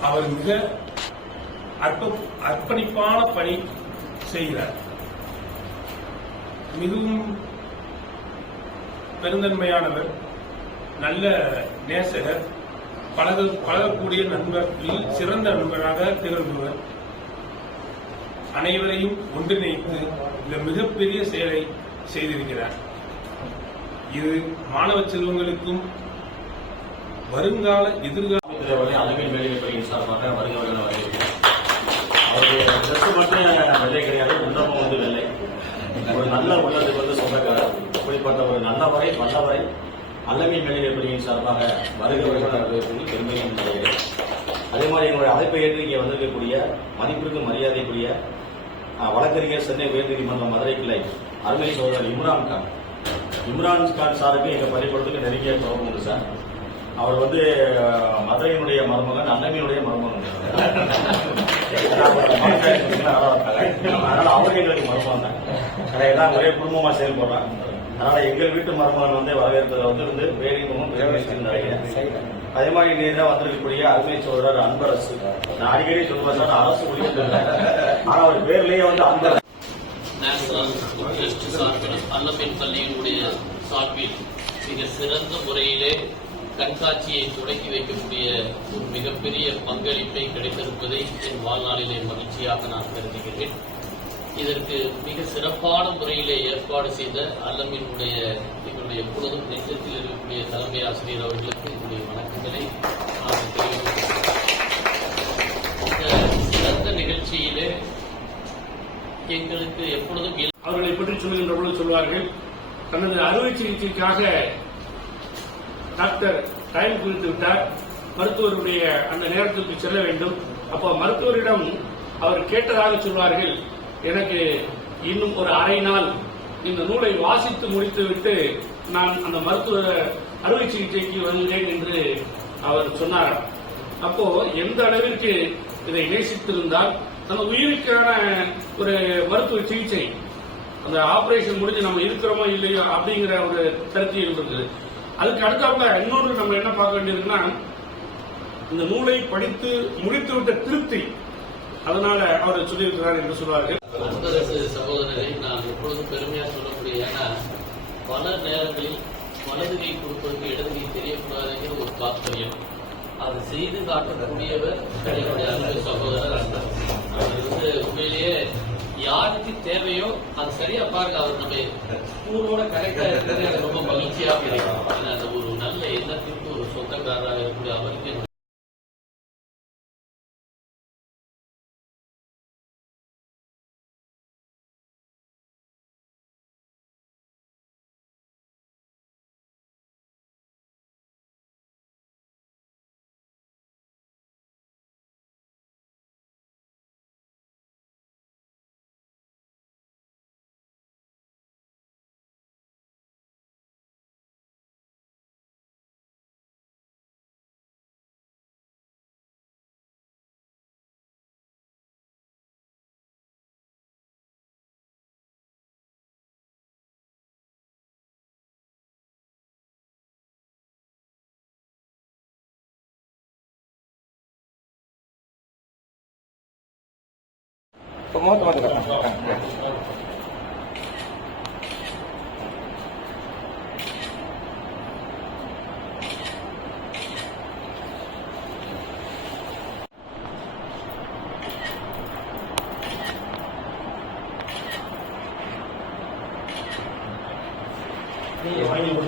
அவர் மிக அர்ப்பணிப்பான பணி செய்கிறார். மிகவும் பெருந்தன்மையானவர். நல்ல நேசகர் பழக பழகக்கூடிய நண்பர்களில் சிறந்த நண்பராக திகழ்பவர். அனைவரையும் ஒன்றிணைத்து இந்த மிகப்பெரிய செயலை செய்திருக்கிறார். இது மாணவ செல்வங்களுக்கும் வருங்கால எதிர்கால அவர்களை அளவில் வேலையை சார்பாக வருகிறவர்கள் வரவேற்கிறேன். அவருடைய ட்ரெஸ் மட்டும் வெள்ளை கிடையாது உள்ளமும் வந்து வெள்ளை. ஒரு நல்ல உள்ளத்துக்கு வந்து சொந்தக்காரர். இப்படிப்பட்ட ஒரு நல்லவரை வல்லவரை அல்லமை மேலே பணியின் சார்பாக வருகிறவர்கள் வரவேற்பதில் பெருமையும் நிலைகிறேன் அதே மாதிரி என்னுடைய அழைப்பை ஏற்று இங்கே வந்திருக்கக்கூடிய மதிப்பிற்கு மரியாதைக்குரிய வழக்கறிஞர் சென்னை உயர்நீதிமன்றம் மதுரை கிளை அருமை சோதரர் இம்ரான் கான். இம்ரான் கான் சாருக்கு எங்கள் பள்ளிக்கூடத்துக்கு நெருங்கிய தொடர்பு உண்டு சார். அவர் வந்து மதுரையினுடைய மருமகன் அன்னமியுடைய மருமகன். அதனால அவருக்கு எங்களுக்கு மருமகன் தான். ஆனா ஒரே குடும்பமாக செயல்படுறாங்க. அதனால எங்கள் வீட்டு மருமகன் வந்து வரவேற்பதில் வந்து இருந்து பேரின்பமும் அதே மாதிரி நேரம் வந்திருக்கக்கூடிய அருமை சோழர் அன்பரசு. நான் அடிக்கடி சொல்லுவேன் சார் அரசு குடிக்கிறது இல்லை. ஆனா அவர் பேர்லயே வந்து அன்பரசு. நேஷனல் ட்ரஸ்ட் சார்பில் அல்லமின் பள்ளியினுடைய சார்பில் மிக சிறந்த முறையிலே கண்காட்சியை தொடங்கி வைக்கக்கூடிய ஒரு மிகப்பெரிய பங்களிப்பை கிடைத்திருப்பதை என் வாழ்நாளிலே மகிழ்ச்சியாக நான் கருதுகிறேன். இதற்கு மிக சிறப்பான முறையிலே ஏற்பாடு செய்த அல்லமினுடைய எங்களுடைய எப்பொழுதும் நெஞ்சத்தில் இருக்கக்கூடிய தலைமை ஆசிரியர் அவர்களுக்கு என்னுடைய வணக்கங்களை நான் தெரிவித்துள்ளேன் சிறந்த நிகழ்ச்சியிலே எங்களுக்கு எப்பொழுதும் அவர்களை பற்றி சொல்லுகின்ற பொழுது சொல்வார்கள் தனது அறுவை சிகிச்சைக்காக டாக்டர் டைம் குறித்து விட்டார். மருத்துவருடைய அந்த நேரத்திற்கு செல்ல வேண்டும். அப்போ மருத்துவரிடம் அவர் கேட்டதாக சொல்வார்கள் எனக்கு இன்னும் ஒரு அரை நாள் இந்த நூலை வாசித்து முடித்துவிட்டு நான் அந்த மருத்துவ அறுவை சிகிச்சைக்கு வருகிறேன் என்று அவர் சொன்னார். அப்போ எந்த அளவிற்கு இதை நேசித்திருந்தால் நம்ம உயிருக்கான ஒரு மருத்துவ சிகிச்சை அந்த ஆபரேஷன் முடிஞ்சு நம்ம இருக்கிறோமோ இல்லையோ அப்படிங்கிற ஒரு கருத்தியல் இருக்குது அதுக்கு அடுத்தாப்புல இன்னொன்று நம்ம என்ன பார்க்க வேண்டியதுன்னா இந்த நூலை படித்து முடித்துவிட்ட திருப்தி அதனால அவர் சொல்லியிருக்கிறார் என்று சொல்வார்கள். அரசு சகோதரரை நான் எப்பொழுதும் பெருமையா சொல்லக்கூடிய ஏன்னா பல நேரங்களில் வலது கை கொடுப்பதற்கு இடது கை தெரியக்கூடாதுங்கிற ஒரு தாற்பயம் அதை செய்து காட்டக்கூடியவர் என்னுடைய அன்பு சகோதரர் அவர் வந்து உண்மையிலேயே யாருக்கு தேவையோ அது சரியா பாருங்க அவர் நம்ம கூறோட கரெக்டா இருக்கிறது எனக்கு ரொம்ப மகிழ்ச்சியாக இருக்கும் ஏன்னா அந்த ஒரு நல்ல எண்ணத்திற்கு ஒரு சொந்தக்காரராக இருக்கக்கூடிய அவருக்கு もっと待ってください。はい